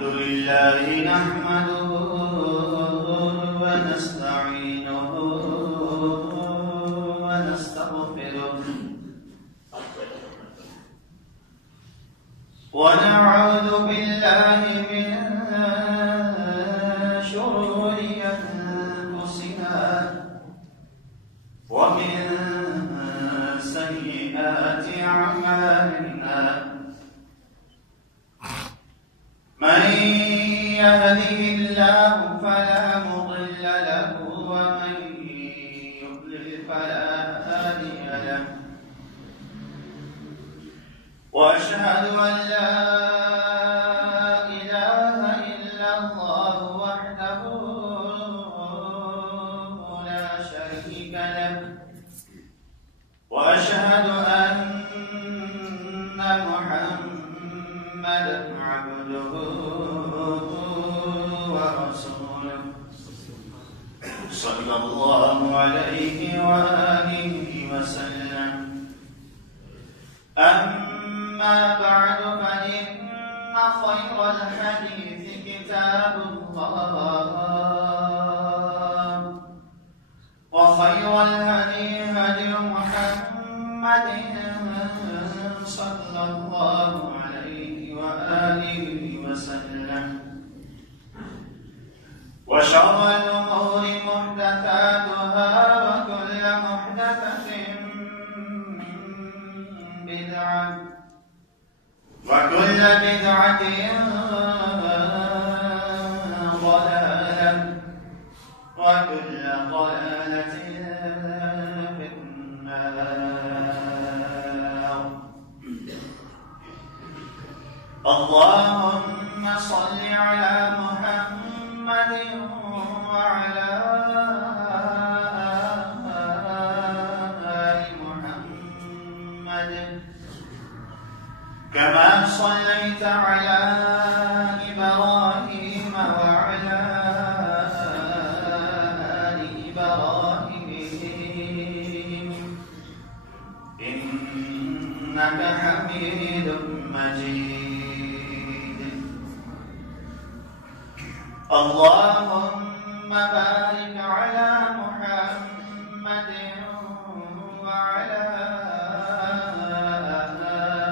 الحمد لله نحمده ونستعينه ونستغفره ونعوذ بالله من شرور أنفسنا ومن سيئات أعمالنا من يهده الله فلا مضل له ومن يضلل فلا هادي له وأشهد أن لا إله إلا الله وحده لا شريك له وأشهد أن محمدا عبده ورسوله صلى الله عليه وآله وسلم. أما بعد فإن خير الحديث كتاب الله وخير الهدي هدي محمد صلى الله عليه وآله وسلم. وشر الأمور محدثاتها وكل محدثة بدعة وكل بدعة ضلالة وكل ضلالة في النار. اللهم صل على محمد وعلى آل محمد كما صليت على إبراهيم وعلى آل إبراهيم إنك حميد مجيد. اللهم بارك على محمد وعلى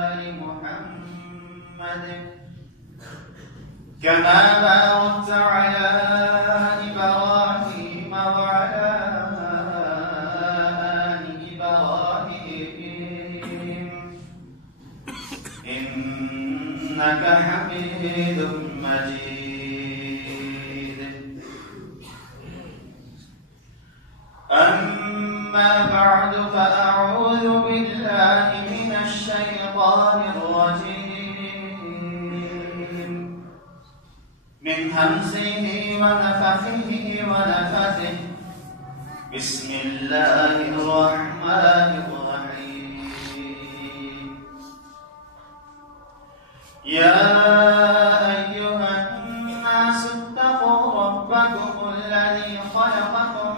آل محمد كما باركت على إبراهيم وعلى آل إبراهيم إنك حميد مجيد. أما بعد فأعوذ بالله من الشيطان الرجيم من همزه ونفخه ونفثه. بسم الله الرحمن الرحيم. يا أيها الناس اتقوا ربكم الذي خلقكم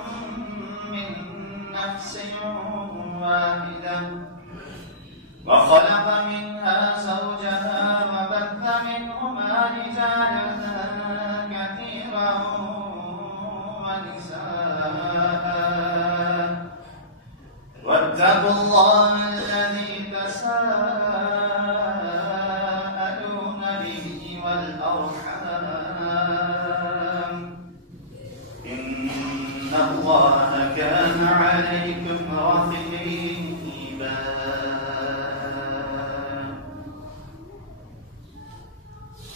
من نفس واحدة وخلق منها زوجها وبث منهما رجالا كثيرا ونساء واتقوا الله الذي تساءلون به والأرحام إن الله كان عليكم رقيبا.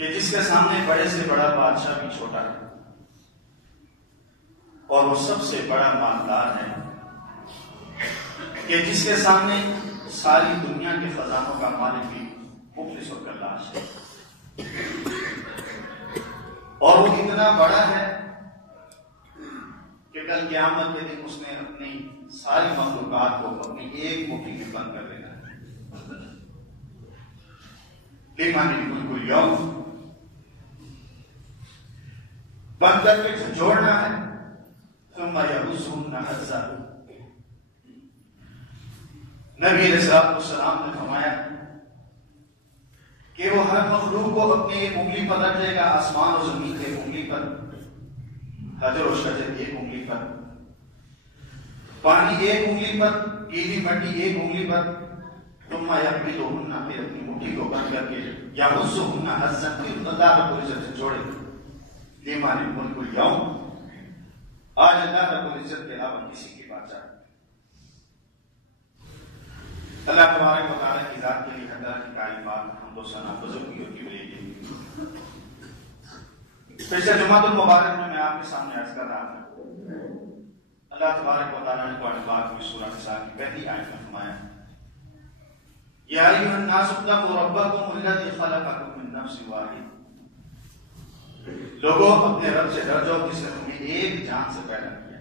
کہ جس کے سامنے بڑے سے بڑا بادشاہ بھی چھوٹا ہے اور وہ سب سے بڑا مالدار ہے، کہ جس کے سامنے ساری دنیا کے خزانوں کا مالک بھی مفلس ہو کر لاش ہے، اور وہ اتنا بڑا ہے کہ کل قیامت کے دن اس نے اپنی ساری مخلوقات کو اپنی ایک مٹھی میں بند کر دینا ہے۔ لمن الملک اليوم، بند کر کے جوڑنا ہے، ثم یحزہن حزا۔ نبی علیہ السلام نے فرمایا کہ وہ ہر مخلوق کو اپنی ایک انگلی پر رکھ لے گا، آسمان اور زمین کی ایک انگلی پر، حجر و شجر کی ایک انگلی پر، پانی ایک انگلی پر، گیلی مٹی ایک انگلی پر، ثم یحملہن، پھر اپنی مٹھی کو بند کر کے یحزہن حزا، پھر اللہ رب العزت سے جوڑے گا۔ لمن الملک اليوم، آج اللہ رب العزت کے علاوہ کسی کی بادشاہ۔ اللہ تبارک و تعالیٰ کی ذات کے لیے ہر طرح کی تعریفات، حمد و ثنا بزرگیوں کی ملے گی۔ پچھلے جمعۃ المبارک میں آپ کے سامنے عرض کر رہا تھا، اللہ تبارک و تعالیٰ نے قرآن پاک میں سورہ نساء کی پہلی آیت میں فرمایا، یا ایھا الناس اتقوا ربکم الذی خلقکم من نفس واحدہ، لوگوں اپنے رب سے ڈر جاؤ جس نے تمہیں ایک جان سے پیدا کیا۔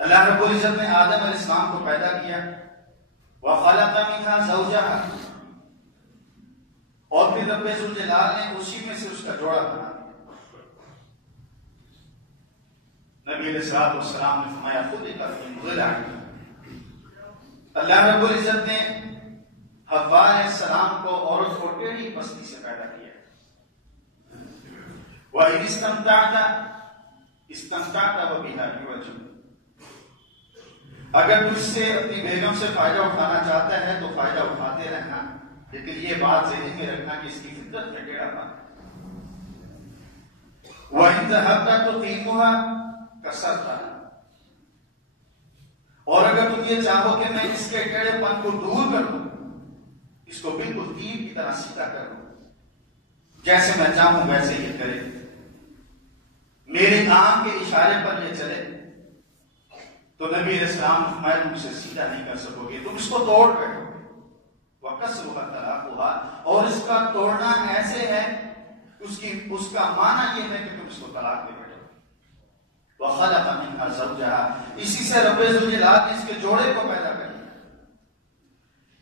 اللہ رب العزت نے آدم علیہ السلام کو پیدا کیا، وَخَلَقَ مِنْهَا زَوْجَهَا، اور پھر رب ذوالجلال نے اسی میں سے اس کا جوڑا بنا دیا۔ نبی علیہ السلام نے فرمایا خُلِقَ مِنْ ضِلْعٍ، اللہ رب العزت نے حوا علیہ السلام کو عورت کو ٹیڑھی پستی سے پیدا کیا۔ وَإِذِ اسْتَمْتَعْتَ وَبِهَا عِوَجٌ، اگر تجھ سے اپنی بیگم سے فائدہ اٹھانا چاہتا ہے تو فائدہ اٹھاتے رہنا، لیکن یہ بات ذہن میں رکھنا کہ اس کی فطرت میں ٹیڑھا پن ہے۔ وَإِنْ ذَهَبْتَ تُقِيمُهَا كَسَرْتَهَا، اور اگر تم یہ چاہو کہ میں اس کے ٹیڑھے پن کو دور کر دوں، اس کو بالکل تیر کی طرح سیدھا کر دوں، جیسے میں چاہوں ویسے یہ کرے، میرے کام کے اشارے پر یہ چلے، تو نبی علیہ السلام نے فرمایا تم اسے سیدھا نہیں کر سکو گے، تم اس کو توڑ بیٹھو گے۔ وَكَسْرُهَا طَلَاقُهَا، اور اس کا توڑنا ایسے ہے، اس کا معنی یہ ہے کہ تم اس کو طلاق دے بیٹھو گے۔ وَخَلَقَ مِنْهَا زَوْجَهَا، اسی سے رب ذوالجلال نے اس کے جوڑے کو پیدا کر دیا۔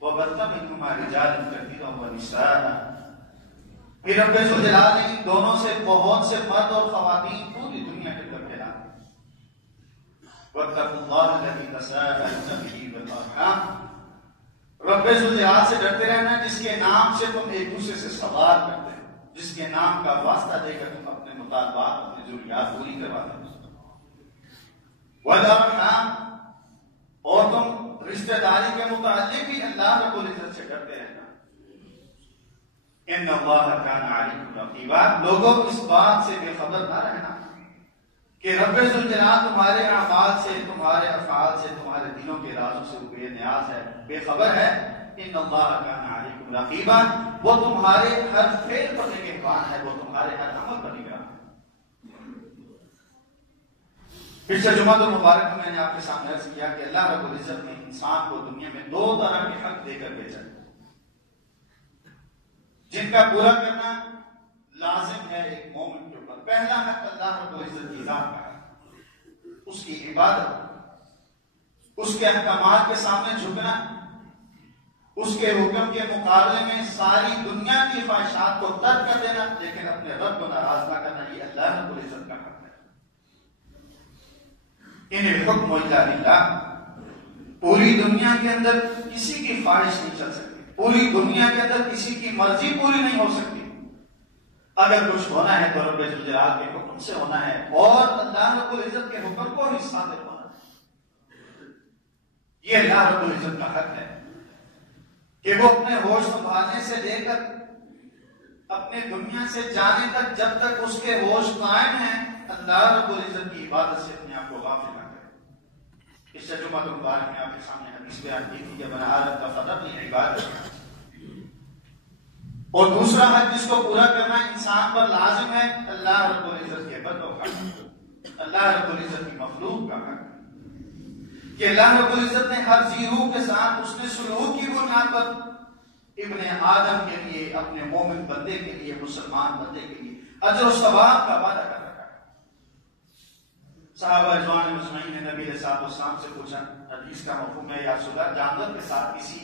وَبَثَّ مِنْهُمَا رِجَالًا كَثِيرًا وَنِسَاءً، پھر رب ذوالجلال نے ان دونوں سے بہت سے مرد اور خواتین پوری دنیا کے اندر پھیلا۔ وَاتَّقُوا اللَّهَ الَّذِي تَسَاءَلُونَ بِهِ وَالْأَرْحَامَ، رب ذوالجلال سے ڈرتے رہنا جس کے نام سے تم ایک دوسرے سے سوال کرتے ہو، جس کے نام کا واسطہ دے کر تم اپنے مطالبات، اپنی ضروریات پوری کرواتے ہو۔ وَالْأَرْحَامَ، اور تم رشتہ داری کے متعلق بھی اللہ رب العزت سے ڈرتے رہنا۔ ان اللہ کان علیکم رقیبا، لوگوں اس بات سے بے خبر نہ رہنا کہ رب ذوالجلال تمہارے اعمال سے، تمہارے افعال سے، تمہارے دلوں کے رازوں سے بے نیاز ہے، بے خبر ہے۔ ان اللہ کان علیکم رقیبا، وہ تمہارے ہر فعل پر نگہبان ہے، وہ تمہارے ہر عمل پر نگران ہے۔ پچھلے جمعہ المبارک میں نے آپ کے سامنے عرض کیا کہ اللہ رب العزت نے انسان کو دنیا میں دو طرح کے حق دے کر بھیجا، جن کا پورا کرنا لازم ہے ایک مومن کے اوپر۔ پہلا حق اللہ رب العزت کی ذات کا ہے، اس کی عبادت، اس کے احکامات کے سامنے جھکنا، اس کے حکم کے مقابلے میں ساری دنیا کی خواہشات کو ترک کر دینا، لیکن اپنے رب کو ناراض نہ کرنا، یہ اللہ رب العزت کا حق ہے۔ ان الحکم الا للہ، پوری دنیا کے اندر کسی کی خواہش نہیں چل سکتی، پوری دنیا کے اندر کسی کی مرضی پوری نہیں ہو سکتی۔ اگر کچھ ہونا ہے تو رب ذوالجلال کے حکم سے ہونا ہے، اور اللہ رب العزت کے حکم کو ہی صادق ہونا ہے۔ یہ اللہ رب العزت کا حق ہے کہ وہ اپنے ہوش سنبھالنے سے لے کر اپنے دنیا سے جانے تک، جب تک اس کے ہوش قائم ہیں، اللہ رب العزت کی عبادت سے اپنے آپ کو غافل نہ کرے۔ اس جمعہ المبارک میں آپ کے سامنے حدیث بیان کی تھی کہ بنا آدم کا فضل عبادت، اور دوسرا حق جس کو پورا کرنا انسان پر لازم ہے، اللہ رب العزت کے بندوں کا حق، اللہ رب العزت کی مخلوق کا حق، کہ اللہ رب العزت نے ہر ذی روح کے ساتھ اس نے سلوک کی بنیاد پر ابن آدم کے لیے، اپنے مومن بندے کے لیے، مسلمان بندے کے لیے اجر و ثواب کا وعدہ کر رکھا ہے۔ صحابہ رضوان مجمعین نے نبی علیہ الصلوۃ والسلام سے پوچھا، حدیث کا مفہوم ہے یا رسول اللہ، جانور کے ساتھ کسی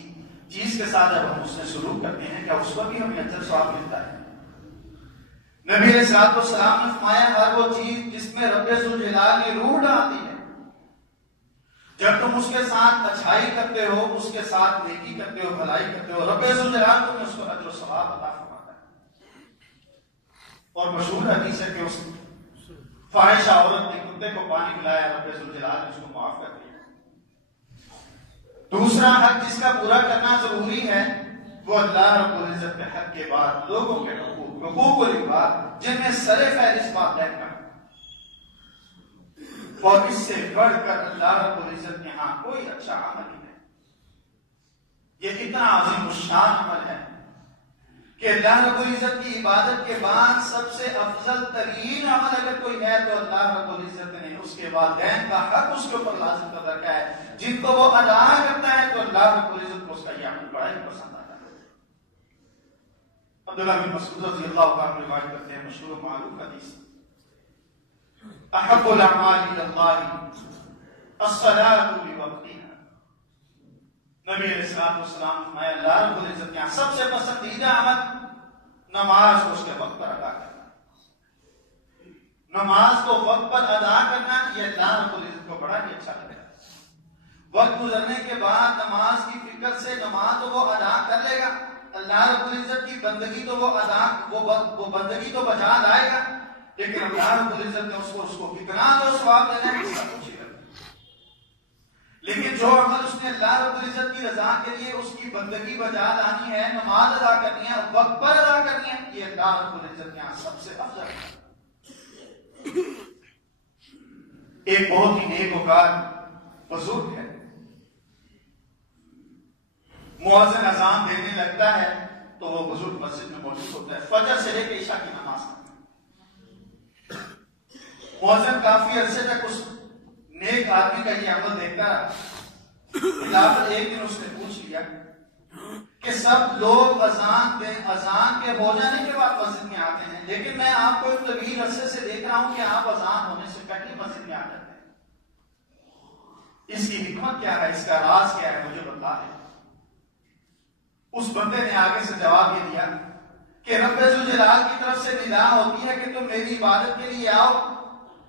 چیز کے ساتھ جب ہم اس نے سلوک کرتے ہیں کیا اس پر بھی ہمیں اجر ثواب ملتا ہے؟ نبی علیہ الصلوۃ والسلام نے فرمایا ہر وہ چیز جس میں رب ذوالجلال نے روح ڈال دی ہے، جب تم اس کے ساتھ اچھائی کرتے ہو، اس کے ساتھ نیکی کرتے ہو، بھلائی کرتے ہو، رب ذوالجلال تمہیں اس کو اجر و ثواب عطا فرماتا ہے۔ اور مشہور حدیث ہے کہ اس فاحشہ عورت نے کتے کو پانی پلایا، رب ذوالجلال نے اس کو معاف کر دیا۔ دوسرا حق جس کا پورا کرنا ضروری ہے وہ اللہ رب العزت کے حق کے بعد لوگوں کے حقوق العباد، جن میں سر فہرست والدین کا، اور اس سے بڑھ کر اللہ رب العزت کے ہاں کوئی اچھا عمل نہیں ہے۔ یہ اتنا عظیم الشان عمل ہے کہ اللہ رب العزت کی عبادت کے بعد سب سے افضل ترین عمل اگر کوئی ہے تو اللہ رب العزت نے اس کے والدین کا حق اس کے اوپر لازم کر رکھا ہے، جن کو وہ ادا کرتا ہے تو اللہ رب العزت کو اس کا یہ عمل بڑا ہی پسند آتا ہے۔ عبداللہ بن مسعود رضی اللہ عنہ روایت کرتے ہیں، مشہور و معروف حدیث، احب الاعمال الی اللہ الصلاۃ لوقتها۔ نبی علیہ الصلوۃ والسلام فرمایا اللہ رب العزت کے یہاں سب سے پسندیدہ عمل نماز کو اس کے وقت پر ادا کرنا، نماز کو وقت پر ادا کرنا، یہ اللہ رب العزت کو بڑا ہی اچھا لگتا ہے۔ وقت گزرنے کے بعد نماز کی فکر سے نماز تو وہ ادا کر لے گا، اللہ رب العزت کی بندگی تو وہ بندگی تو بجا لائے گا، لیکن اللہ رب العزت نے اس کو کتنا جو ثواب دینا ہے اس کا پوچھے گا۔ لیکن جو عمل اس نے اللہ رب العزت کی رضا کے لیے اس کی بندگی بجا لانی ہے، نماز ادا کرنی ہے، وقت پر ادا کرنی ہے، یہ اللہ رب العزت کے یہاں سب سے افضل ہے۔ ایک بہت ہی نیک وکار بزرگ ہے، مؤذن اذان دینے لگتا ہے تو وہ بزرگ مسجد میں موجود ہوتا ہے، فجر سے لے کے عشاء کی نماز تک۔ مؤذن کافی عرصے تک اس نیک آدمی کا یہ عمل دیکھتا رہا، خلافت ایک دن اس نے پوچھ لیا کہ سب لوگ اذان کے ہو جانے کے بعد مسجد میں آتے ہیں، لیکن میں آپ کو ایک طویل عرصے سے دیکھ رہا ہوں کہ آپ اذان ہونے سے پہلے مسجد میں آ جاتے ہیں، اس کی حکمت کیا ہے، اس کا راز کیا ہے، مجھے بتا دیں۔ اس بندے نے آگے سے جواب یہ دیا کہ رب ذوالجلال کی طرف سے ندا ہوتی ہے کہ تم میری عبادت کے لیے آؤ،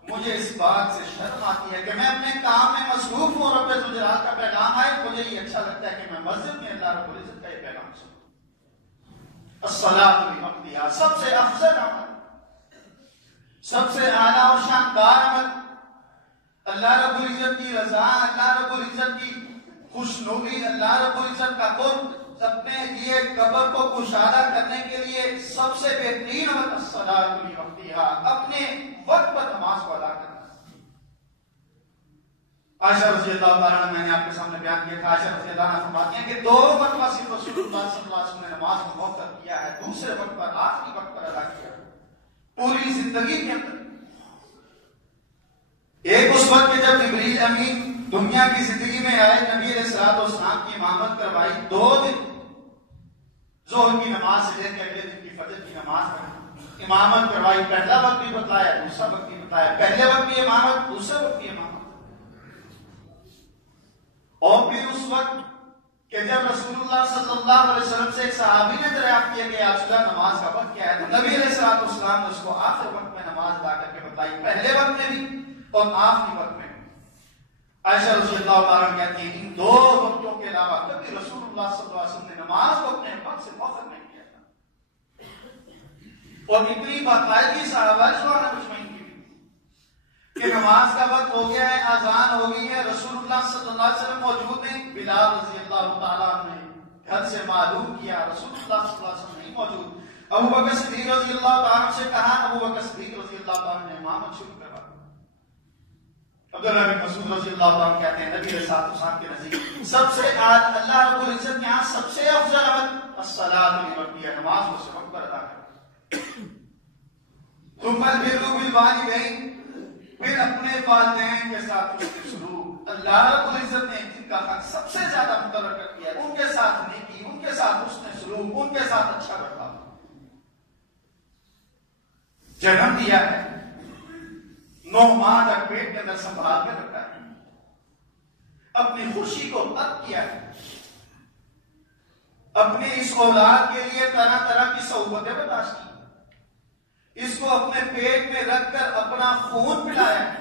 مجھے اس بات سے شرم آتی ہے کہ میں اپنے کام میں مصروف ہوں، رب ذوالجلال کا پیغام آئے، مجھے یہ اچھا لگتا ہے کہ میں مسجد میں اللہ رب العزت کا یہ پیغام سنوں۔ الصلاۃ لوقتها، سب سے افضل عمل، سب سے اعلیٰ اور شاندار عمل، اللہ رب العزت کی رضا، اللہ رب العزت کی خوشنودی، اللہ رب العزت کا قرب، اپنے لیے قبر کو کشادہ کرنے کے لیے سب سے بہترین عمل الصلاۃ لوقتها، اپنے وقت پر نماز کو ادا کرنا۔ عائشہ رضی اللہ تعالیٰ عنہ، میں نے آپ کے سامنے بیان کیا تھا، عائشہ رضی اللہ عنہ فرماتی ہیں کہ 2 مرتبہ صرف رسول اللہ صلی اللہ علیہ وسلم نے نماز کو موقع کیا ہے، دوسرے وقت پر، آخری وقت پر ادا کیا پوری زندگی کے اندر۔ ایک اس وقت کہ جب جبریل امین دنیا کی زندگی میں آئے، نبی علیہ الصلوۃ والسلام کی امامت کروائی، 2 دن ظہر کی نماز سے لے کے اگلے دن کی فجر کی نماز میں امامت کروائی، پہلا وقت بھی بتلایا، دوسرا وقت بھی بتلایا، پہلے وقت بھی امامت، دوسرے وقت بھی امامت، اور پھر اس وقت کہ جب رسول اللہ صلی اللہ علیہ وسلم سے ایک صحابی نے دریافت کیا کہ یا رسول اللہ نماز کا وقت کیا ہے، تو نبی علیہ الصلوۃ والسلام نے اس کو آخر وقت میں نماز ادا کر کے بتائی، پہلے وقت میں بھی اور آخری وقت میں۔ عائشہ رضی اللہ تعالیٰ عنہ کہتی ہیں ان 2 وقتوں کے علاوہ کبھی رسول اللہ صلی اللہ علیہ وسلم نے نماز کو اپنے وقت سے مؤخر نہیں کیا تھا، اور اتنی باقاعدگی صحابہ رضوان مجمعین کی کہ نماز کا وقت ہو گیا ہے، اذان ہو گئی ہے، رسول اللہ صلی اللہ علیہ وسلم موجود ہیں، بلال رضی اللہ تعالیٰ عنہ نے گھر سے معلوم کیا رسول اللہ صلی اللہ علیہ وسلم نہیں موجود، ابو بکر صدیق رضی اللہ تعالیٰ عنہ سے کہا، ابو بکر صدیق رضی اللہ تعالیٰ عنہ نے امامت شروع کروا۔ عبداللہ بن مسعود رضی اللہ عنہ کہتے ہیں نبی علیہ السلام کے نزدیک سب سے اللہ رب العزت کے یہاں سب سے افضل عمل الصلاۃ لوقتها، نماز اس وقت پر ادا کرنا. ثم البر بالوالدین، پھر اپنے والدین کے ساتھ اس کے سلوک. اللہ رب العزت نے جن کا حق سب سے زیادہ مقرر کر دیا ان کے ساتھ نیکی، ان کے ساتھ حسن سلوک، ان کے ساتھ اچھا برتاؤ. جنم دیا ہے، 9 ماہ تک پیٹ کے اندر سنبھال کر رکھا ہے، اپنی خوشی کو ترک کیا ہے، اپنی اس اولاد کے لیے طرح طرح کی صعوبتیں برداشت کی، اس کو اپنے پیٹ میں رکھ کر اپنا خون پلایا ہے،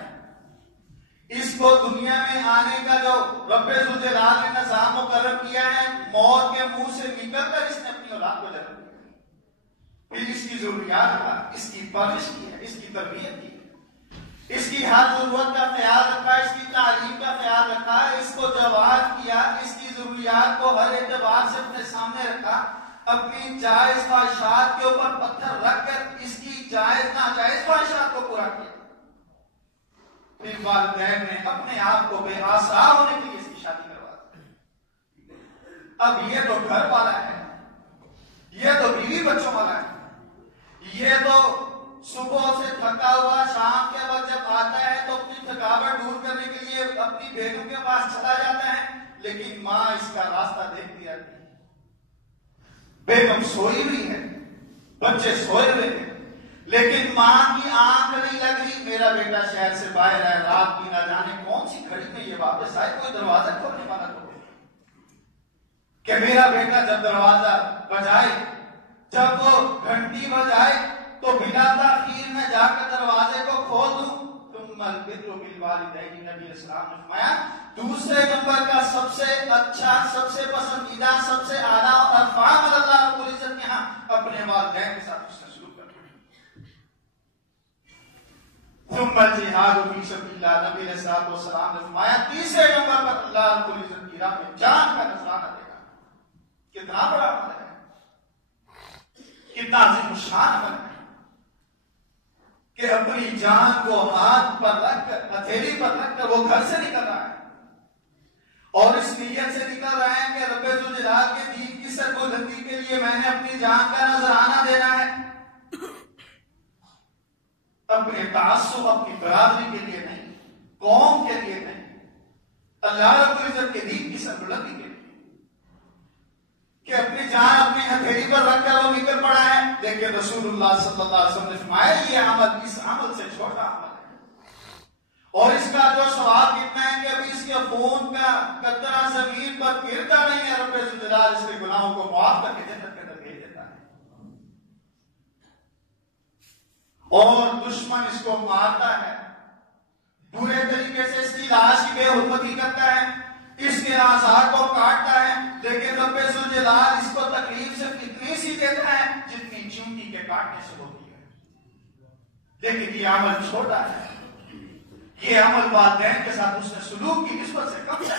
اس کو دنیا میں آنے کا جو رب ذوالجلال نے نظام مقرر کیا ہے، موت کے منہ سے نکل کر اس نے اپنی اولاد کو جنم دیا، پھر اس کی ضروریات کا، اس کی پرورش کی ہے، اس کی تربیت کی، اس کی ہر ضرورت کا خیال رکھا، اس کی تعلیم کا خیال رکھا، اس کو جواب کیا، اس کی ضروریات کو ہر اعتبار سے اپنے سامنے رکھا، اپنی جائز خواہشات کے اوپر پتھر رکھ کر اس کی جائز ناجائز خواہشات کو پورا کیا. پھر والدین نے اپنے آپ کو بے آسرا ہونے کے لیے اس کی شادی کروا دی. اب یہ تو گھر والا ہے، یہ تو بیوی بچوں والا ہے، یہ تو صبح سے تھکا ہوا شام کے وقت جب آتا ہے تو اپنی تھکاوٹ دور کرنے کے لیے اپنی بیگم کے پاس چلا جاتا ہے، لیکن ماں اس کا راستہ دیکھتی رہتی ہے. بیگم سوئی ہوئی ہے، بچے سوئے ہوئے ہیں، لیکن ماں کی آنکھ نہیں لگ رہی. میرا بیٹا شہر سے باہر ہے، رات کی نہ جانے کون سی گھڑی میں یہ واپس آئے، کوئی دروازہ کھولنے والا تو کہ میرا بیٹا جب دروازہ بجائے، جب وہ گھنٹی بجائے تو بلا تاخیر میں جا کر دروازے کو کھول دوں. ثم البر بالوالدین، نبی علیہ السلام نے فرمایا دوسرے نمبر کا سب سے اچھا، سب سے پسندیدہ، سب سے اعلیٰ اور ارفع عمل اللہ رب العزت کے ہاں اپنے والدین کے ساتھ اس نے سلوک کرنا. ثم الجہاد فی سبیل اللہ، نبی علیہ السلام نے فرمایا تیسرے نمبر پر اللہ رب العزت کی راہ میں جان کا نذرانہ دینا. کتنا بڑا عمل ہے، کتنا عظیم الشان عمل ہے کہ اپنی جان کو ہاتھ پر رکھ کر، ہتھیلی پر رکھ کر وہ گھر سے نکل رہا ہے اور اس نیت سے نکل رہا ہے کہ رب ذوالجلال کے دین کی سربلندی کے لیے میں نے اپنی جان کا نذرانہ دینا ہے. اپنے تعصب، اپنی برادری کے لیے نہیں، قوم کے لیے نہیں، اللہ رب العزت کے دین کی سربلندی کے لیے کہ اپنی جان اپنی ہتھیلی پر رکھ کر وہ نکل پڑا ہے. لیکن رسول اللہ صلی اللہ علیہ وسلم نے فرمایا یہ عمل اس عمل سے چھوٹا عمل ہے، اور اس کا جو ثواب کتنا ہے کہ ابھی اس کے خون کا قطرہ زمین پر گرتا نہیں ہے، رب ذوالجلال اس کے گناہوں کو معاف کر کے جنت کے اندر بھیج دیتا ہے. اور دشمن اس کو مارتا ہے، برے طریقے سے اس کی لاش کی بے حرمتی کرتا ہے، اس کے اعضاء کو کاٹتا ہے، لیکن رب ذوالجلال اس کو تکلیف صرف اتنی سی دیتا ہے جتنی چونٹی کے کاٹنے سے ہوتی ہے. لیکن یہ عمل چھوٹا ہے، یہ عمل والدین کے ساتھ اس نے سلوک کی نسبت سے کم ہے.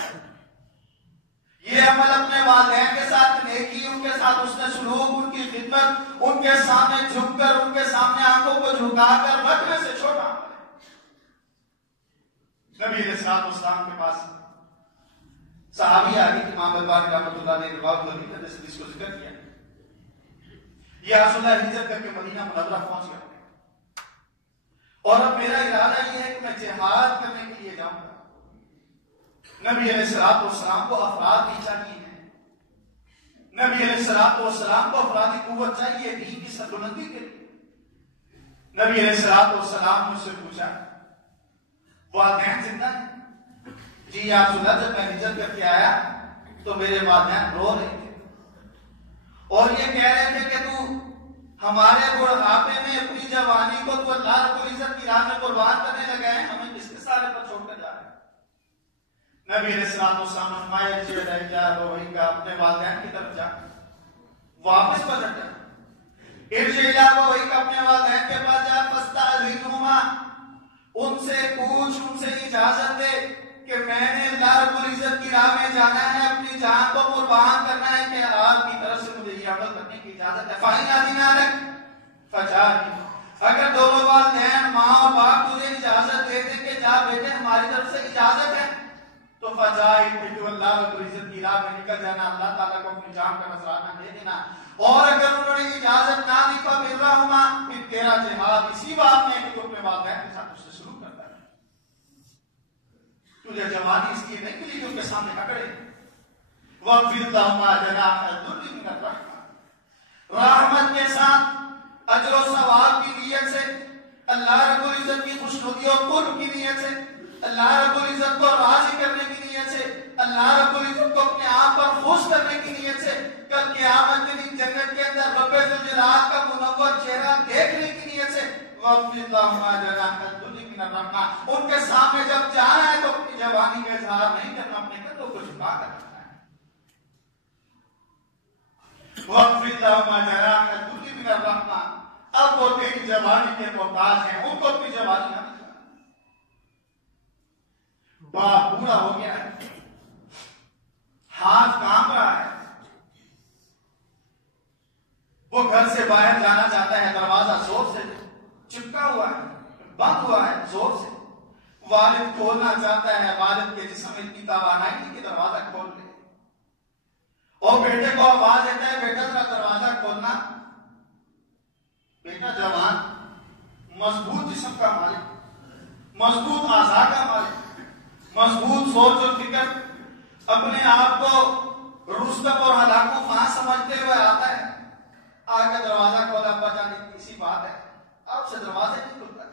یہ عمل اپنے والدین کے ساتھ نیکی، ان کے ساتھ اس نے سلوک، ان کی خدمت، ان کے سامنے جھک کر، ان کے سامنے آنکھوں کو جھکا کر رکھنے سے چھوٹا عمل ہے. نبی علیہ السلام کے پاس صحابی آگے امام البانی رحمۃ اللہ نے روایت لکھی جس جس کو ذکر کیا، یا رسول اللہ ہجرت کر کے مدینہ منورہ پہنچ گیا اور اب میرا ارادہ یہ ہے کہ میں جہاد کرنے کے لیے جاؤں گا. نبی علیہ السلام کو افراد بھی چاہیے ہیں، نبی علیہ السلام کو افرادی قوت چاہیے دین کی سربلندی کے لیے. نبی علیہ السلام نے اس سے پوچھا والدین زندہ ہیں؟ جی یا رسول اللہ جب میں ہجرت کر کے آیا تو میرے والدین رو رہے تھے اور یہ کہہ رہے تھے کہ تو ہمارے بڑھاپے میں اپنی جوانی کو تو اللہ رب العزت کی راہ میں قربان کرنے لگا ہے، ہمیں کس کے سارے پر چھوڑ کر جا رہے ہیں. نبی علیہ السلام نے فرمایا اپنے والدین کی طرف جا، واپس پلٹ جا، اپنے والدین کے پاس جا، فاستأذنہما، ان سے پوچھ، ان سے اجازت دے کہ میں نے اللہ رب العزت کی راہ میں جانا ہے، اپنی جان کو قربان کرنا ہے، کہ آپ کی طرف سے مجھے یہ عمل کرنے کی اجازت ہے. فَإِنْ أَذِنَ لَكَ فَجَاهِدْ، اگر دونوں والدین ماں اور باپ تجھے اجازت دے دیں کہ جا بیٹے ہماری طرف سے اجازت ہے تو فجائے تو اللہ رب العزت کی راہ میں نکل جانا، اللہ تعالیٰ کو اپنی جان کا نذرانہ دے دینا. اور اگر انہوں نے اجازت نہ دی فبرہما، پھر تیرا جہاد اسی بات میں کہ تو اپنے والدین کے ساتھ اس سے شروع کرتا ہے. تجھے جوانی اس لیے نہیں ملی کہ ان کے سامنے ککڑے. وَاخْفِضْ لَهُمَا جَنَاحَ الذُّلِّ مِنَ الرَّحْمَةِ، رحمت کے ساتھ اجر و ثواب کی نیت سے، اللہ رب العزت کی خوشنودی اور قرب کی نیت سے، اللہ رب العزت کو راضی کرنے کی نیت سے، اللہ رب العزت کو اپنے آپ پر خوش کرنے کی نیت سے، کل قیامت کے دن جنت کے اندر رب ذوالجلال کا منور چہرہ دیکھنے کی نیت سے وَاخْفِضْ لَهُمَا جَنَاحَ الذُّلِّ مِنَ الرَّحْمَةِ، ان کے سامنے جب جانا ہے تو اپنی جوانی کا اظہار نہیں کرنا، اپنے کندھوں کو جھکا کر رکھنا ہے. وَاخْفِضْ لَهُمَا جَنَاحَ الذُّلِّ مِنَ الرَّحْمَةِ، اب وہ تیری جوانی کے محتاج ہیں، ان کو اپنی جوانی نہ دکھا. باپ بوڑھا ہو گیا ہے، ہاتھ کام رہا ہے، وہ گھر سے باہر جانا چاہتا ہے، دروازہ زور سے چپکا ہوا ہے، بند ہوا ہے زور سے. والد کھولنا چاہتا ہے، والد کے جسم میں اتنی توانائی نہیں کہ دروازہ کھول لے. اور بیٹے کو آواز دیتا ہے بیٹا ذرا دروازہ کھولنا. بیٹا جوان، مضبوط جسم کا مالک، مضبوط اعضاء کا مالک، مضبوط سوچ اور فکر، اپنے آپ کو رستم اور ہلاکو خان سمجھتے ہوئے آتا ہے. آگے دروازہ کھولا، ابا جان اتنی سی بات ہے، آپ سے دروازہ نہیں کھلتا.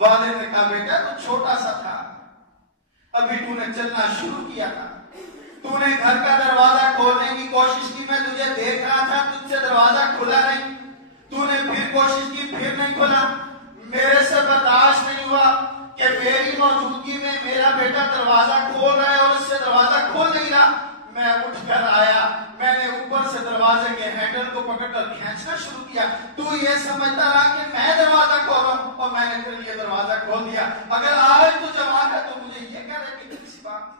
والد نے کہا بیٹا تو چھوٹا سا تھا، ابھی تو نے چلنا شروع کیا تھا، تو نے گھر کا دروازہ کھولنے کی کوشش کی، میں تجھے دیکھ رہا تھا، تجھ سے دروازہ کھلا نہیں، تو نے پھر کوشش کی، پھر نہیں کھلا. میرے سے برداشت نہیں ہوا کہ میری موجودگی میں میرا بیٹا دروازہ کھول رہا ہے اور اس سے دروازہ کھول نہیں رہا. میں اٹھ کر آیا، میں نے اوپر سے دروازے کے ہینڈل کو پکڑ کر کھینچنا شروع کیا. تو یہ سمجھتا رہا کہ میں دروازہ کھول رہا ہوں اور میں نے پھر یہ دروازہ کھول دیا. اگر آج تو جوان ہے تو مجھے یہ کہہ رہے کہ کسی بات تھی.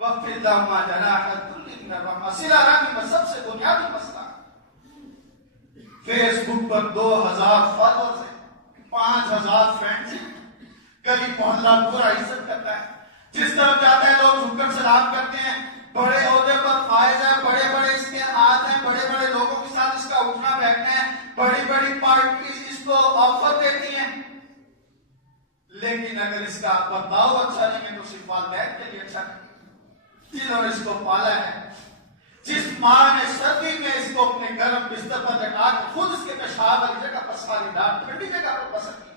وَاخْفِضْ لَهُمَا جَنَاحَ الذُّلِّ مِنَ الرَّحْمَةِ، صلہ رحمی میں سب سے بنیادی مسئلہ. فیس بک پر 2000 فالوورز ہیں، 5000 فرینڈز ہیں، گلی محلہ پورا عزت کرتا ہے، جس طرف جاتا ہے لوگ جھک کر سلام کرتے ہیں. بڑے عہدے پر فائز ہے، بڑے بڑے اس کے ہاتھ ہیں، بڑے بڑے لوگوں کے ساتھ اس کا اٹھنا بیٹھنا ہے، بڑی بڑی پارٹیز اس کو آفر دیتی ہیں. لیکن اگر اس کا برتاؤ اچھا نہیں ہے تو صرف والدین کے لیے اچھا نہیں. جنہوں نے اس کو پالا ہے، جس ماں نے سردی میں اس کو اپنے گرم بستر پر لٹا کر خود اس کے پیشاب والی جگہ پر ساری رات ٹھنڈی جگہ پر پسند کی،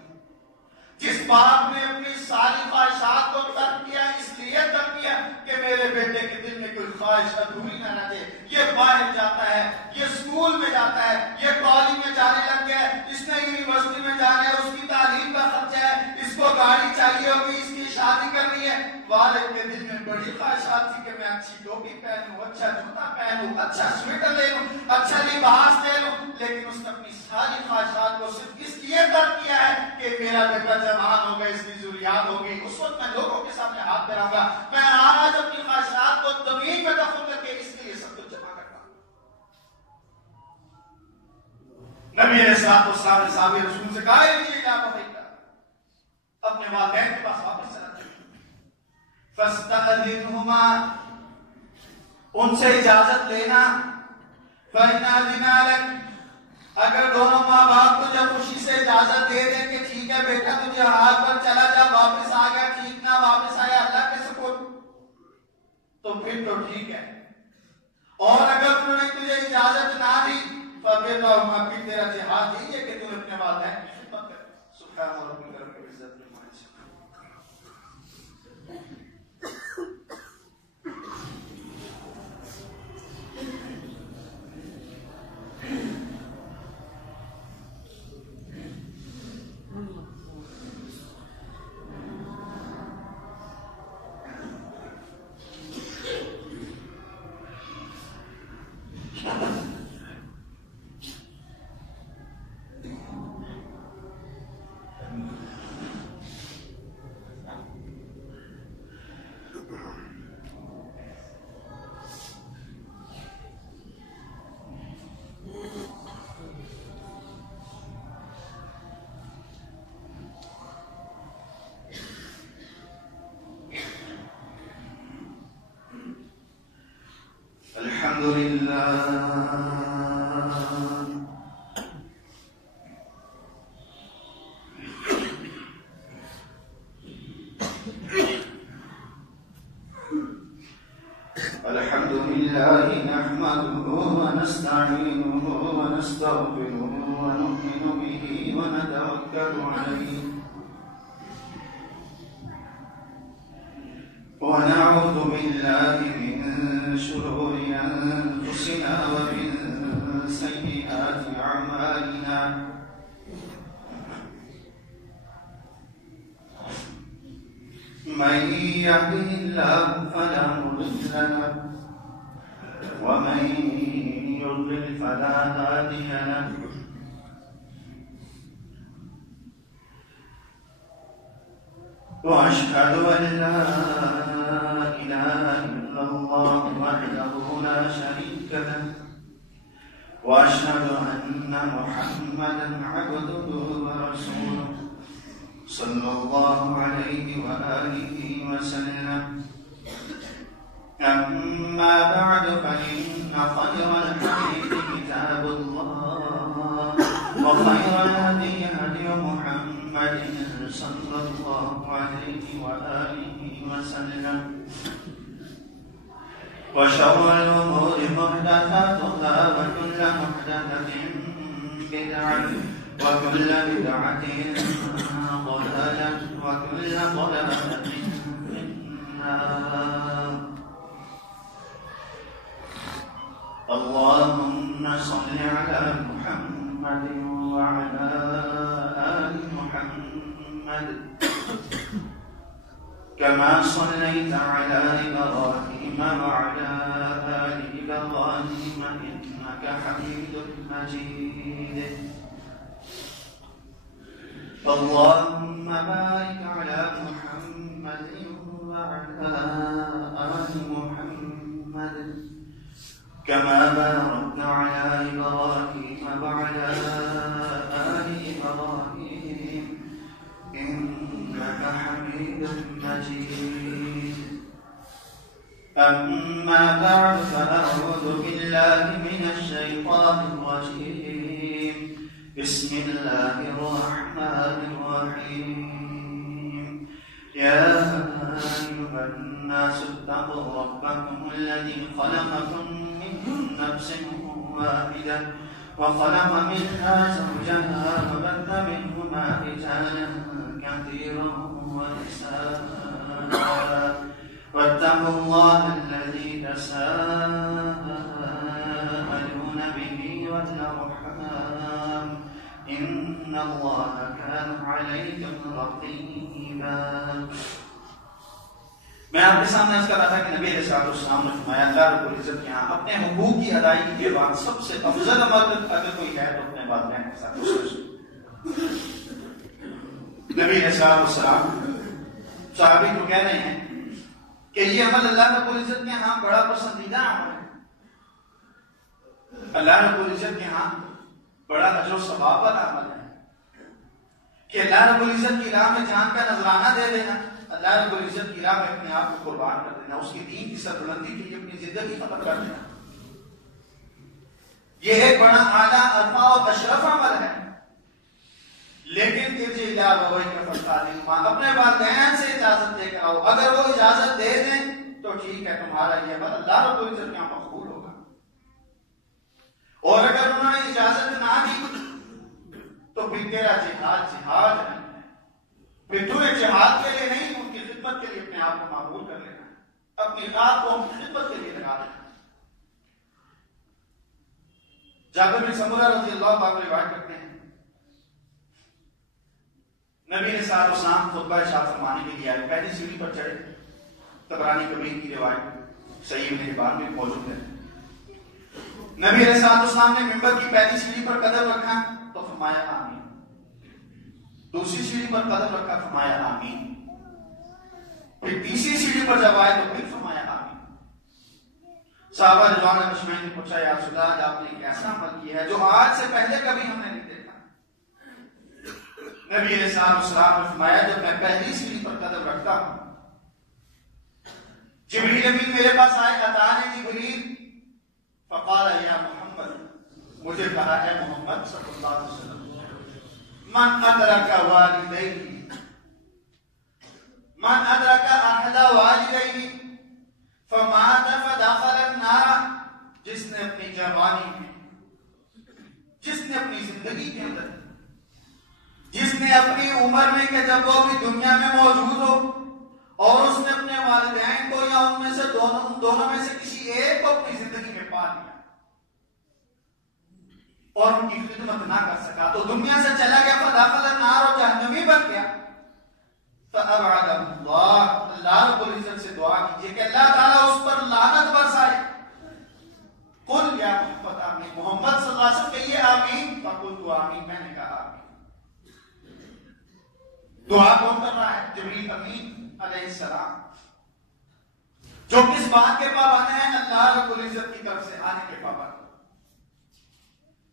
جس باپ نے اپنی ساری خواہشات کو ترک کیا، اس لیے ترک کیا کہ میرے بیٹے کے دل میں کوئی خواہش ادھوری نہ رہے. یہ باہر جاتا ہے، یہ اسکول میں جاتا ہے، یہ کالج میں جانے لگ گیا ہے، اس نے یونیورسٹی میں جانا ہے، اس کی تعلیم کا خرچہ ہے، اس کو گاڑی چاہیے ہوگی، اس کی شادی کرنی ہے. والد کے دل میں بڑی خواہشات تھی کہ میں اچھی ٹوپی پہنوں، اچھا جوتا پہنوں، اچھا سویٹر لے لوں، اچھا لباس لے لوں. لیکن اس نے اپنی ساری خواہشات کو صرف اس لیے ترک کیا ہے کہ میرا بیٹا جوان ہوگا، اس کی ضروریات ہوگی، اس وقت میں لوگوں کے سامنے ہاتھ پھیلاؤں گا. میں آج اپنی خواہشات کو زمین میں دفن کر کے اس لیے سب کچھ جمع کرتا ہوں. نبی علیہ الصلوۃ والسلام نے صحابہ رسول سے کہا اپنے والدین کے پاس واپس چلا جائے. فاستأذنهما، ان سے اجازت لینا. فإن أذنا لك، اگر دونوں ماں باپ تجھے خوشی سے اجازت دے دیں کہ ٹھیک ہے بیٹا تجھے ہاتھ پر چلا جا، واپس آ گیا، ٹھیک نہ واپس آیا اللہ کے سپرد، تو پھر تو ٹھیک ہے. اور اگر انہوں نے تجھے اجازت نہ دی فبرہما، پھر تیرا جہاد یہی ہے کہ تم اپنے والدین کی خدمت کر. سبحان ربک رب العزت عما یصفون. الحمد لله نحمده ونستعينه ونستغفره ونؤمن به ونتوكل عليه ونعوذ بالله من شرور أنفسنا ومن سيئات أعمالنا من يهده الله فلا مضل له ومن يضلل فلا هادي له وأشهد أن لا إله إلا الله وحده لا شريك له وأشهد أن محمدا عبده ورسوله صلى الله عليه وآله وسلم أما بعد فإن خير الحديث كتاب الله وخير الهدي هدي محمد صلى الله عليه وآله وسلم وشر الأمور محدثاتها وكل محدثة بدعة وكل بدعة ضلالة وكل ضلالة في النار. اللهم صل على محمد وعلى آل محمد كما صليت على إبراهيم وعلى آل إبراهيم إنك حميد مجيد. اللهم بارك على محمد وعلى آل محمد كما باركت على إبراهيم وعلى آل إبراهيم إنك حميد مجيد. أما بعد فأعوذ بالله من الشيطان الرجيم. بسم الله الرحمن الرحيم. يا أيها الناس اتقوا ربكم الذي خلقكم من نفس واحدة وخلق منها زوجها وبث منهما رجالا كثيرا ونساء واتقوا الله الذي تساءلون به والأرحام إن الله كان عليكم رقيبا. میں آپ کے سامنے عرض کر رہا تھا کہ نبی علیہ السلام نے فرمایا اللہ رب العزت کے ہاں اپنے حقوق کی ادائیگی کے بعد سب سے افضل عمل اگر کوئی ہے تو اپنے والدین کے ساتھ نبی علیہ السلام صحابی کو کہہ رہے ہیں کہ یہ عمل اللہ رب العزت کے ہاں بڑا پسندیدہ عمل ہے. اللہ رب العزت کے ہاں بڑا اجر و ثواب والا عمل ہے کہ اللہ رب العزت کی راہ میں جان کا نذرانہ دے دینا, اللہ رب العزت کی راہ میں اپنے آپ کو قربان کر دینا, اس کی دین کی سربلندی کے لیے اپنی زندگی ختم کر دینا. یہ ایک بڑا اعلیٰ ارفع و اشرف عمل ہے. لیکن اپنے والدین سے اجازت لے کر آؤ. اگر وہ اجازت دے دیں تو ٹھیک ہے, تمہارا یہ عمل اللہ رب العزت کے یہاں مقبول ہوگا. اور اگر انہوں نے اجازت نہ دی تو پھر تیرا جہاد ہے. پھر تو جہاد کے لیے نہیں, ان کی خدمت کے لیے اپنے آپ کو معمول کر لینا, اپنی آپ کو ان کی خدمت کے لیے لگا دینا. جابر بن سمرہ رضی اللہ عنہ روایت کرتے ہیں نبی نے صلی اللہ علیہ وسلم خطبہ ارشاد فرمانے کے لیے آئے, پہلی سیڑھی پر چڑھے. طبرانی کبیر کی روایت صحیح ابن حبان میں موجود ہے. نبی علیہ الصلوۃ والسلام نے منبر کی پہلی سیڑھی پر قدم رکھا تو فرمایا آمین. دوسری سیڑھی پر قدم رکھا, فرمایا آمین. پھر تیسری سیڑھی پر جب آئے تو پھر فرمایا آمین. صحابہ رضوان اجمعین نے پوچھا یا رسول اللہ آپ نے ایک ایسا عمل کیا ہے جو آج سے پہلے کبھی ہم نے نہیں دیکھا. نبی علیہ السلام نے فرمایا جب میں پہلی سیڑھی پر قدم رکھتا ہوں جبریل امین میرے پاس آئے, اتانی جبریل فقال یا محمد، مجھے کہا ہے محمد صلی اللہ علیہ وسلم، من ادرک والدیہ، من ادرک احد والدیہ فمات فدخل النار، جس نے اپنی جوانی میں، جس نے اپنی زندگی کے اندر، جس نے اپنی عمر میں کہ جب وہ بھی دنیا میں موجود ہو اور اس نے اپنے والدین کو یا ان میں سے دونوں میں سے کسی ایک کو اپنی زندگی میں پا لیا اور ان کی خدمت نہ کر سکا تو دنیا سے چلا گیا، فدخل النار، اور جہنمی بن گیا، فابعدہ اللہ، اللہ رب العزت سے دعا کیجئے کہ اللہ تعالیٰ اس پر لعنت برسائے۔ قل یا محمد آمین، محمد صلی اللہ علیہ وسلم کہیے آمین، فقلت آمین، میں نے کہا آمین۔ دعا کون کر رہا ہے؟ جبریل امین علیہ السلام، جو کس بات کے پابند ہیں؟ اللہ رب العزت کی طرف سے آنے کے پابند۔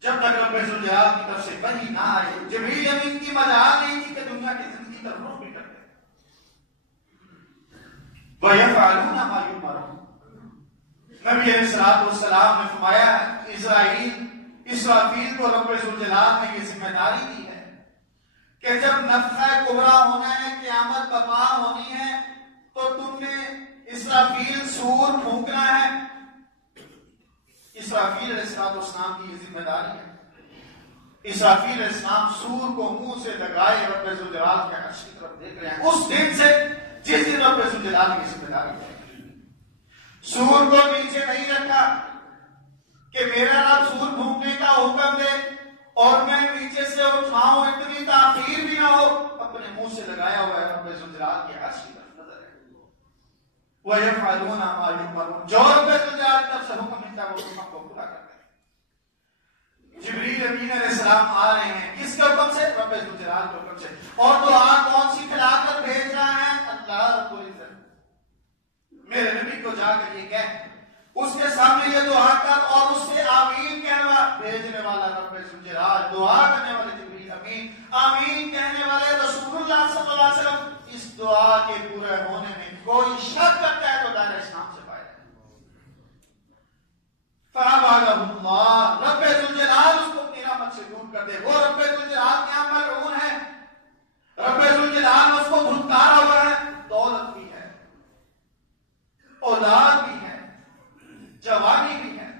جب تک رب ذوالجلال کی طرف سے وحی نہ آئے، جبریل امین کی مجال نہیں تھی کہ دنیا کی زندگی طرف رخ بھی کرتے۔ وَيَفْعَلُونَ مَا يُؤْمَرُونَ، نبی علیہ الصلوۃ والسلام نے فرمایا اسرافیل کو رب ذوالجلال نے یہ ذمہ داری دی ہے کہ جب نفخہ کبریٰ ہونا ہے، قیامت برپا ہونی ہے، تو تم نے اسرافیل سور پھونکنا ہے۔ اسرافیل علیہ السلام کی یہ ذمہ داری ہے۔ اسرافیل علیہ السلام سور کو منہ سے لگائے رب ذوالجلال کے عرش کی طرف دیکھ رہے ہیں، اس دن سے جس دن رب ذوالجلال کی ذمہ داری ہے۔ سور کو نیچے نہیں رکھا کہ میرا رب سور پھونکنے کا حکم دے اور میں نیچے سے اٹھاؤں، اتنی تاخیر بھی نہ ہو، اپنے منہ سے لگایا ہوا ہے رب ذوالجلال کے عرش کی طرف نظر ہے۔ وَيَفْعَلُونَ مَا يُؤْمَرُونَ، جو رب ذوالجلال کی طرف سے حکم ملتا ہے وہ حکم کو پورا کرتے ہیں۔ جبریل امین علیہ السلام آ رہے ہیں، کس کے حکم سے؟ رب ذوالجلال کے حکم سے۔ اور دعا کون سی کھلا کر بھیج رہا ہے؟ اللہ رب العزت۔ میرے نبی کو جا کر یہ کہہ، اس کے سامنے یہ دعا کر اور اس سے آمین کہنا، بھیجنے والا رب ذوالجلال، دعا کرنے والے جبریل امین، آمین کہنے والے رسول اللہ صلی اللہ علیہ وسلم۔ اس دعا کے پورے ہونے میں کوئی شک کرتا ہے تو دائرہ اسلام سے باہر ہے۔ فَأَبْعَدَهُ اللَّهُ، رب ذوالجلال اس کو اپنی رحمت سے دور کر دے۔ وہ رب ذوالجلال کے یہاں ملعون ہے، رب ذوالجلال اس کو دھتکارا ہوا ہے۔ دولت بھی ہے، اولاد بھی ہے، جوانی بھی ہے،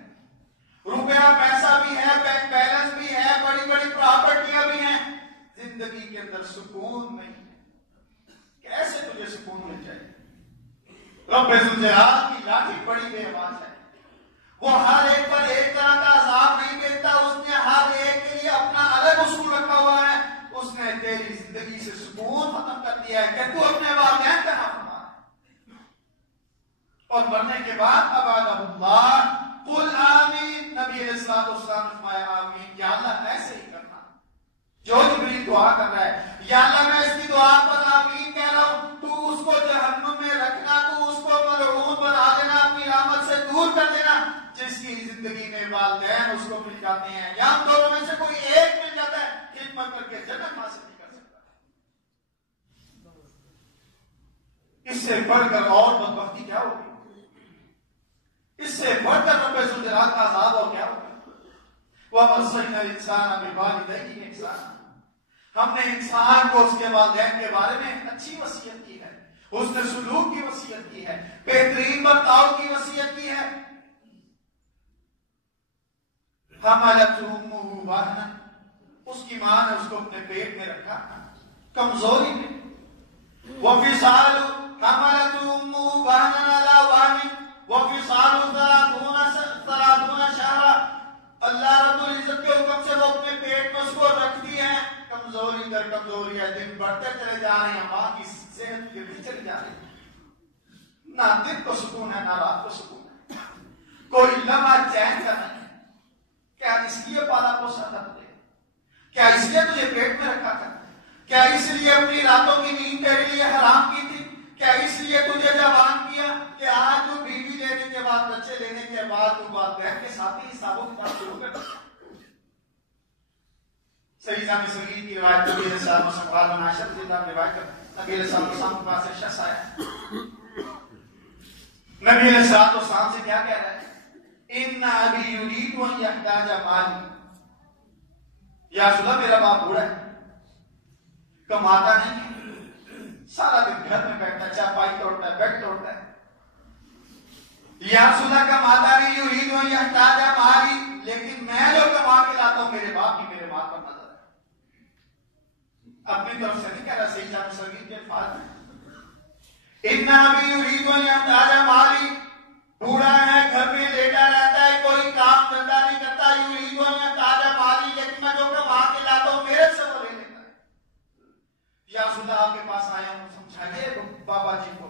روپیہ پیسہ بھی ہے، بینک بیلنس بھی ہے، بڑی بڑی پراپرٹیاں بھی ہیں، زندگی کے اندر سکون نہیں ہے۔ کیسے تجھے سکون مل جائے؟ رب ذوالجلال کی لاٹھی بڑی بے آواز ہے، وہ ہر ایک پر ایک طرح کا عذاب نہیں دیتا، اس نے ہر ایک کے لیے اپنا الگ اصول رکھا ہوا ہے۔ اس نے تیری زندگی سے سکون ختم کر دیا ہے کہ تو اپنے والدین کا نافرمان ہے، اور مرنے کے بعد ابعدہ اللہ، قل آمین، نبی علیہ الصلوۃ والسلام نے فرمایا آمین، یا اللہ ایسے ہی کرنا جو جبریل دعا کر رہا ہے۔ یا اللہ میں اس کی دعا پر آمین کہہ رہا ہوں، تو اس کو جہنم میں رکھنا، تو اس کو ملعون بنا دینا، اپنی رحمت سے دور کر دینا۔ جس کی زندگی میں والدین اس کو مل جاتے ہیں یا ہم دونوں میں سے کوئی ایک مل جاتا ہے، خدمت کر کے جنت حاصل نہیں کر سکتا۔ اس سے بڑھ کر اور بدبختی کیا ہوگی؟ اس سے بڑھ کر رب ذوالجلال کا عذاب اور کیا ہوگا؟ وَوَصَّيْنَا الْإِنسَانَ بِوَالِدَيْهِ إِحْسَانًا، ہم نے انسان کو اس کے والدین کے بارے میں اچھی وصیت کی ہے، حسن سلوک کی وصیت کی ہے، بہترین برتاؤ کی وصیت کی ہے۔ حَمَلَتْهُ أُمُّهُ وَهْنًا، اس کی ماں نے اس کو اپنے پیٹ میں رکھا کمزوری میں۔ وَفِصَالُهُ حَمَلَتْهُ أُمُّهُ وَهْنًا عَلَى وَهْنٍ وَفِصَالُهُ 30 شهرًا، اللہ رب العزت کے حکم سے وہ اپنے پیٹ میں اس کو رکھتی ہیں، کمزوری در کمزوری ہے، دن بڑھتے چلے جا رہے ہیں، ماں کی صحت گرتی چلی جا رہی ہے، نہ دن کو سکون ہے نہ رات کو سکون ہے، کوئی لمحہ چین کا نہیں ہے۔ کیا اس لیے پالا پوسا تھا تجھے؟ کیا اس لیے تجھے پیٹ میں رکھا تھا؟ کیا اس لیے اپنی راتوں کی نیند تیرے لیے حرام کی تھی؟ کیا اس لیے تجھے جوان کیا کہ آج تو بیوی لینے کے بعد، بچے لینے کے بعد تو والدین کے ساتھ ہی حسابوں کتاب شروع کر دیا؟ صحیح جامع صغیر کی روایت نبی علیہ السلام سے مراد بن عائشہ رضی اللہ عنہا روایت کرتے ہیں، نبی علیہ السلام کے پاس ایک شخص آیا، نبی علیہ السلام سے کیا کہہ رہا ہے؟ ان ابی یرید ان یحتاج مالی، یا رسول اللہ میرا باپ بوڑھا ہے، کماتا نہیں ہے، سارا دن گھر میں بیٹھتا ہے، چارپائی توڑتا ہے، بیڈ توڑتا ہے. یا رسول اللہ کماتا نہیں، یرید ان یحتاج مالی، لیکن میں جو کما کے لاتا ہوں میرے باپ کی میرے ماں پر نظر ہے. اپنی طرف سے نہیں کہہ رہا، صحیح جامع صغیر کے الفاظ ہیں. ان ابی یرید ان یحتاج مالی، بوڑھا ہے، گھر میں لیٹا رہتا ہے، کوئی کام دھندا نہیں کرتا. یرید ان یحتاج مالی، لیکن میں جو کما کے لاتا ہوں میرے سے وہ لے لیتا ہے. یا رسول اللہ آپ کے پاس آیا ہوں، سمجھائیے بابا جی کو،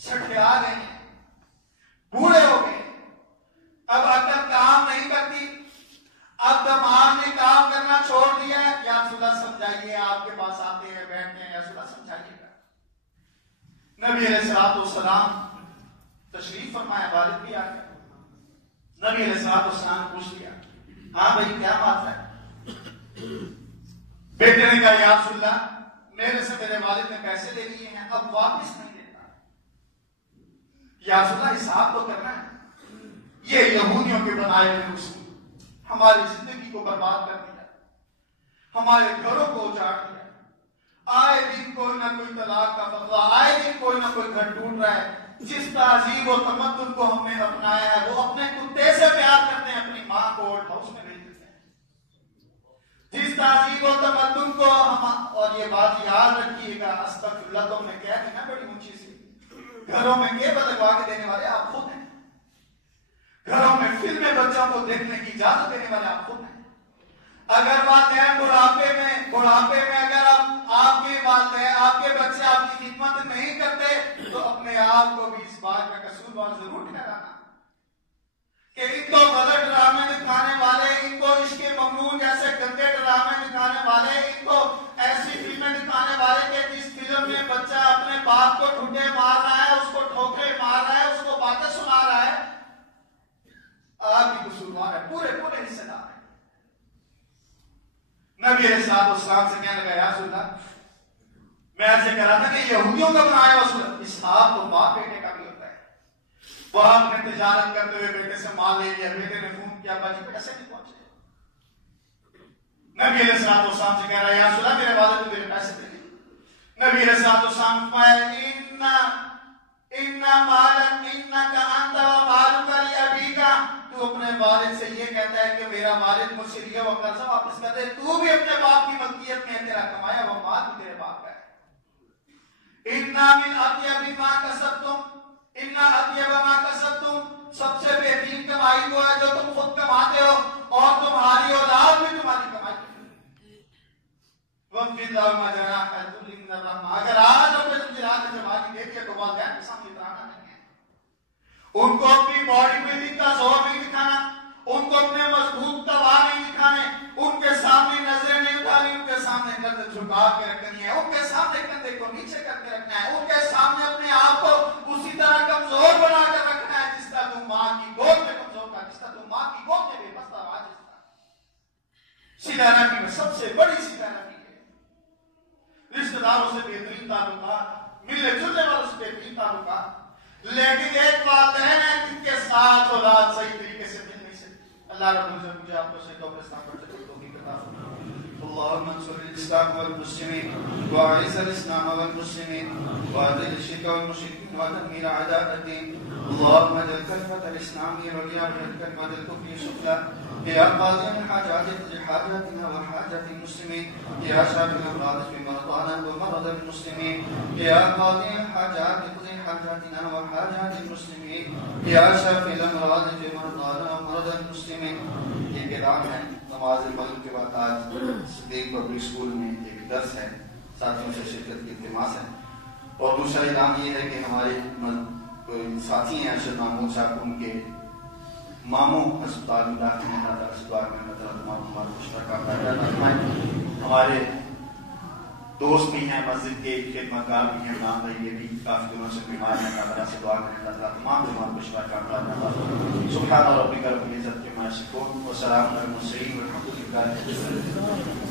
سٹھے آ گئے ہیں، بوڑھے ہو گئے، اب عقل کام نہیں کرتی، اب دماغ نے کام کرنا چھوڑ دیا ہے. یا رسول اللہ سمجھائیے، آپ کے پاس آتے ہیں، بیٹھتے ہیں، یا رسول اللہ سمجھائیے گا. نبی علیہ الصلوۃ والسلام تشریف فرمایا، والد بھی آ گیا. نبی علیہ الصلوۃ والسلام نے پوچھ لیا، ہاں بھائی کیا بات ہے؟ بیٹے نے کہا یا رسول اللہ میرے سے میرے والد نے پیسے لے لیے ہیں، اب واپس نہیں دیتا. یا رسول اللہ حساب تو کرنا ہے. یہ یہودیوں کے بنائے ہوئے اصول ہماری زندگی کو برباد کر دیا، ہمارے گھروں کو اجاڑ دیا. آئے دن کوئی نہ کوئی طلاق کا فتویٰ، آئے دن کوئی نہ کوئی گھر ٹوٹ رہا ہے. جس تہذیب و تمدن کو ہم نے اپنایا ہے، وہ اپنے کتے سے پیار کرتے ہیں، اپنی ماں کو اولڈ ہاؤس میں بھیج دیتے ہیں. جس تہذیب و تمدن کو ہم، اور یہ بات یاد رکھیے گا، استغفر اللہ تو ہم نے کہہ دی نا بڑی اونچی سی، گھروں میں کیبل لگوا کے دینے والے آپ خود ہیں. گھروں میں فلمیں بچوں کو دیکھنے کی اجازت دینے والے آپ خود ہیں. اگر والدین بڑھاپے میں اگر آپ کے والدین، آپ کے بچے آپ کی خدمت نہیں کرتے تو اپنے آپ کو بھی اس بات کا قصوروار ضرور ٹھہرانا کہ ان کو غلط ڈرامے دکھانے والے، ان کو عشق ممنوع جیسے گندے ڈرامے دکھانے والے، ان کو ایسی فلمیں دکھانے والے کہ جس فلم میں بچہ اپنے باپ کو ٹھڈے مار رہا ہے، اس کو ٹھوکرے مار رہا ہے، اس کو باتیں سنا رہا ہے، آپ بھی قصوروار ہے، پورے حصے دار ہیں. نبی علیہ الصلوۃ والسلام سے کہنے لگا یا رسول اللہ میں ایسے کہہ رہا تھا کہ یہودیوں کا بنایا اصول اسحاق تو باپ بیٹے کا بھی ہوتا ہے. باپ نے تجارت کرتے ہوئے بیٹے سے مال لے لیا، بیٹے نے فون کیا ابا جی پیسے نہیں پہنچے. نبی علیہ الصلوۃ والسلام سے کہہ رہا ہے یا رسول اللہ میرے والد نے میرے پیسے دے دیے. نبی علیہ الصلوۃ والسلام فرمایا تو اپنے والد سے یہ کہتا ہے کہ میرا والد مجھ سے لیا ہوا قرضہ واپس کر دے. تو بھی اپنے باپ کی ملکیت میں تیرا کمایا ہوا مال بھی تیرے باپ کا ہے. اِنَّا مِنْ أَطْيَبِ مَا كَسَبْتُمْ اِنَّا أَطْيَبَ مَا كَسَبْتُمْ، سب سے بہترین کمائی وہ ہے جو تم خود کماتے ہو اور تمہاری اولاد بھی تمہاری کمائی کرتی ہے. وَانْفِضْ لَهُمَا جَنَاحَ الذُّلِّ مِنَ الرَّحْمَةِ، اگر آج اپنے جلال جوانی دے دیا تو والدین کے سامنے اترانا نہیں ہے. ان کو اپنی باڈی بلڈنگ کا زور نہیں دکھانا، ان کو اپنے مضبوط تلوار نہیں دکھانے، ان کے سامنے نظریں نہیں اٹھانی، ان کے سامنے نظر جھکا کے رکھنی ہے، ان کے سامنے کندھے کو نیچے کر کے رکھنا ہے، ان کے سامنے اپنے آپ کو اسی طرح کمزور بنا کر رکھنا ہے جس طرح تم ماں کی گود میں کمزور تھا، جس طرح تم ماں کی گود میں بے بس تھا. سیدھا نبی میں سب سے بڑی سیدھا نبی ہے. رشتہ داروں سے بہترین تعلقات، ملنے جلنے والوں سے بہترین تعلقات، لیکن ایک والدین ہے جن کے ساتھ اولاد صحیح طریقے سے مل نہیں سکتی. اللہ رب العزت مجھے آپ کو صحیح طور پر اسلام پر توفیق عطا فرمائے. اللهم انصر الاسلام والمسلمين واعز الاسلام والمسلمين واذل الشرك والمشركين ودمر اعداء الدين. اللهم اجعل كلمة الاسلام العليا واجعل كلمة الكفر سفلى. يا قاضي الحاجات حاجاتنا وحاجات المسلمين، يا شافي الامراض في مرضانا ومرضى المسلمين، يا قاضي الحاجات اقضي حاجاتنا وحاجات المسلمين، يا شافي الامراض في مرضانا ومرضى المسلمين. یہ کتاب ہے نماز مغرب کے بعد آج صدیق پبلک اسکول میں ایک درس ہے، ساتھیوں سے شرکت کی التماس ہے. اور دوسرا اعلان یہ ہے کہ ہمارے ساتھی ہیں ارشد محمود صاحب، ان کے ماموں ہسپتال میں داخل ہیں. اللہ تعالیٰ سے دعا کریں اللہ تعالیٰ تمام ہمارے مشترکہ فائدہ فرمائے. ہمارے دوست بھی ہیں، مسجد کے خدمت گار بھی ہیں، نام بھائی یہ بھی کافی دنوں سے بیمار ہیں. اللہ تعالیٰ سے دعا کریں اللہ تعالیٰ تمام بیمار کو شفا کا فائدہ فرمائے. سبحان ربک رب العزت عما یصفون وسلام علی المرسلین والحمد للہ.